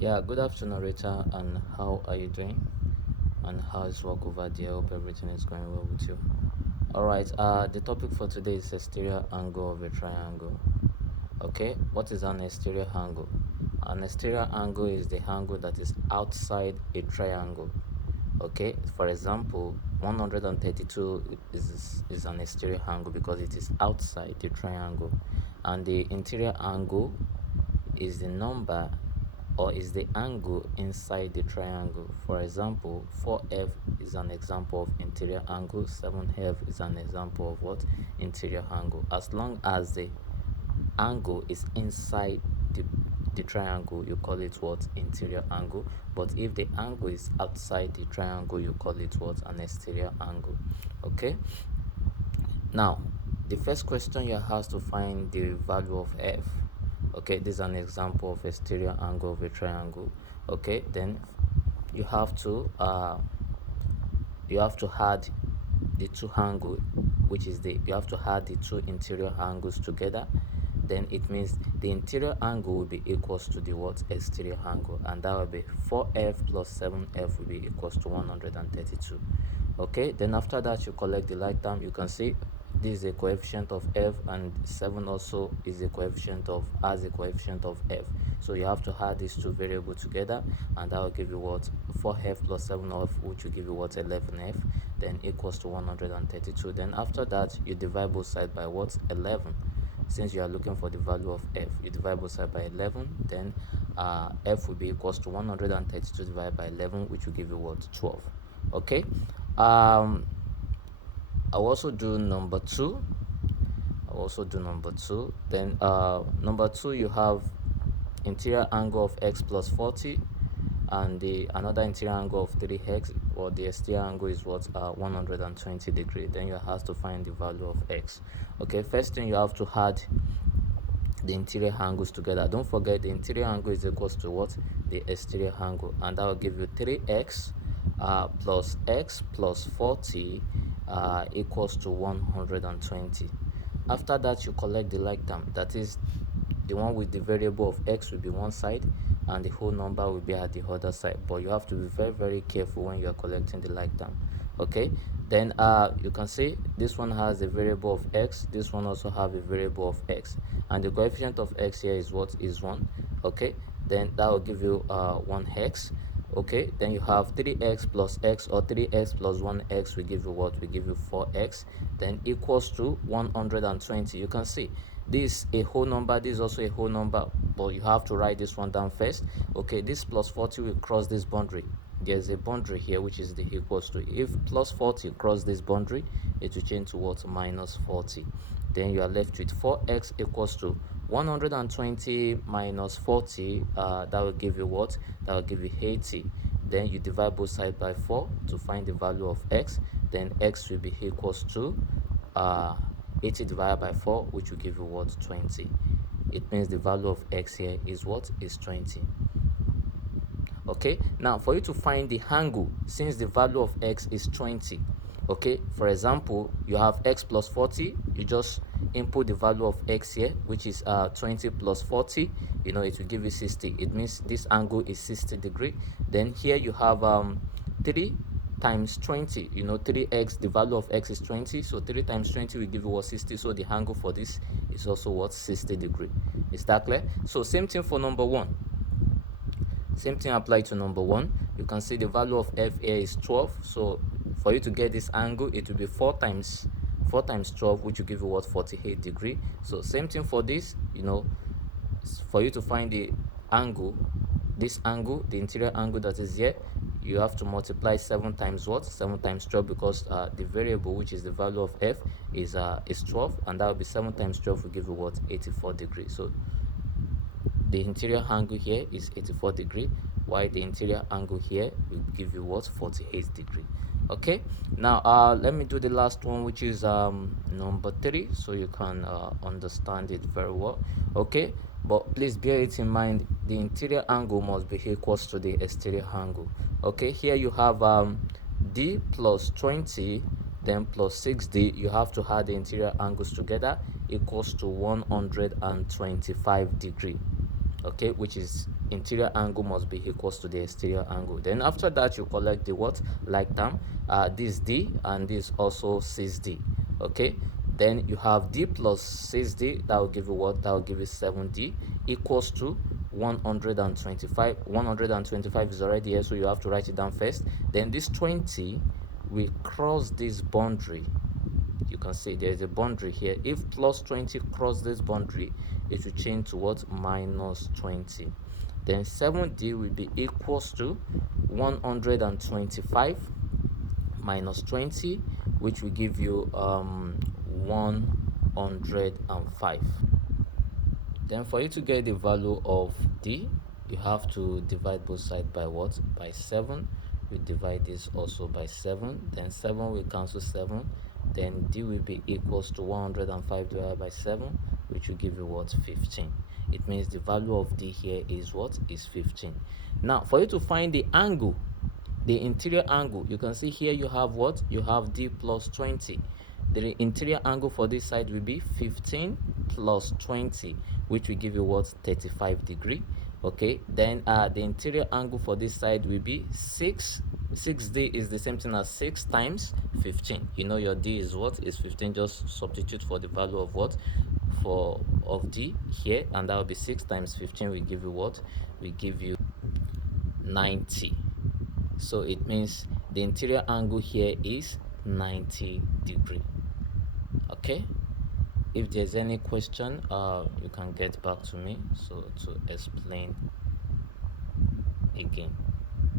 Yeah, good afternoon, Rita, and how are you doing? And how is work over there? Hope everything is going well with you. All right. The topic for today is exterior angle of a triangle. Okay, what is an exterior angle? An exterior angle is the angle that is outside a triangle. Okay, for example, 132 is an exterior angle because it is outside the triangle, and the interior angle is the number or is the angle inside the triangle. For example, 4f is an example of interior angle, 7f is an example of what? Interior angle. As long as the angle is inside the triangle, you call it what? Interior angle. But if the angle is outside the triangle, you call it what? An exterior angle. Okay, now the first question you have to find the value of f. Okay, this is an example of exterior angle of a triangle. Okay, then you have to add the two angle, which is you have to add the two interior angles together. Then it means the interior angle will be equals to the what? Exterior angle, and that will be 4f plus 7f will be equals to 132. Okay, then after that you collect the like term. You can see this is a coefficient of f, and 7 also is a coefficient of f. So you have to add these two variables together, and that will give you what? 4f plus 7f, which will give you what? 11f, then equals to 132. Then after that you divide both sides by what? 11. Since you are looking for the value of f, you divide both sides by 11, then f will be equals to 132 divided by 11, which will give you what? 12. Okay, I'll also do number 2. Then number 2, you have interior angle of x plus 40, and the another interior angle of 3x, or the exterior angle is what? 120 degree. Then you have to find the value of x. Okay, first thing, you have to add the interior angles together. Don't forget, the interior angle is equals to what? The exterior angle, and that will give you 3x plus x plus 40 equals to 120. After that, you collect the like term, that is the one with the variable of x will be one side and the whole number will be at the other side, but you have to be very careful when you are collecting the like term. Okay, then you can see this one has a variable of x, this one also have a variable of x, and the coefficient of x here is what? Is 1. Okay, then that will give you 1x. Okay, then you have 3x plus x, or 3x plus 1x will give you what? Will give you 4x, then equals to 120. You can see this a whole number, this is also a whole number, but you have to write this one down first. Okay, this plus 40 will cross this boundary. There's a boundary here which is the equals to. If plus 40 cross this boundary, it will change to what? Minus 40. Then you are left with 4x equals to 120 minus 40. That will give you what? That will give you 80. Then you divide both sides by 4 to find the value of x. Then x will be equals to 80 divided by 4, which will give you what? 20. It means the value of x here is what? Is 20. Okay, now for you to find the angle, since the value of x is 20, okay, for example, you have x plus 40, you just input the value of x here, which is 20 plus 40, it will give you 60. It means this angle is 60 degree. Then here you have 3 times 20, 3x, the value of x is 20, so 3 times 20 will give you what? 60. So the angle for this is also what? 60 degree. Is that clear? So same thing for number 1. Same thing applied to number 1. You can see the value of f here is 12. So for you to get this angle, it will be 4 times 12, which will give you what? 48 degree. So same thing for this, for you to find the angle, this angle, the interior angle that is here, you have to multiply 7 times what? 7 times 12, because the variable, which is the value of f, is 12, and that will be 7 times 12 will give you what? 84 degrees. So the interior angle here is 84 degree, while the interior angle here will give you what? 48 degree. Okay, now let me do the last one, which is number 3, so you can understand it very well. Okay, but please bear it in mind, the interior angle must be equals to the exterior angle. Okay, here you have d plus 20, then plus 6d. You have to add the interior angles together, equals to 125 degree. Okay, which is interior angle must be equals to the exterior angle. Then after that, you collect the what like term, this D and this also 6D. Okay, then you have D plus 6D, that will give you what? That will give you 7D equals to 125. 125 is already here, so you have to write it down first. Then this 20 we cross this boundary. You can see there's a boundary here. If plus 20 cross this boundary, it will change to what? Minus 20. Then 7D will be equals to 125 minus 20, which will give you 105. Then for you to get the value of D, you have to divide both sides by what? By 7. We divide this also by 7. Then 7 will cancel 7. Then D will be equals to 105 divided by 7, which will give you what? 15. It means the value of D here is what? Is 15. Now for you to find the angle, the interior angle, you can see here you have what? You have D plus 20. The interior angle for this side will be 15 plus 20, which will give you what? 35 degree. Okay, then the interior angle for this side will be 6D is the same thing as 6 times 15. You know your D is what? Is 15. Just substitute for the value of what? Of D here, and that will be 6 times 15 will give you what? We give you 90. So it means the interior angle here is 90 degree. Okay, if there's any question, you can get back to me so to explain again.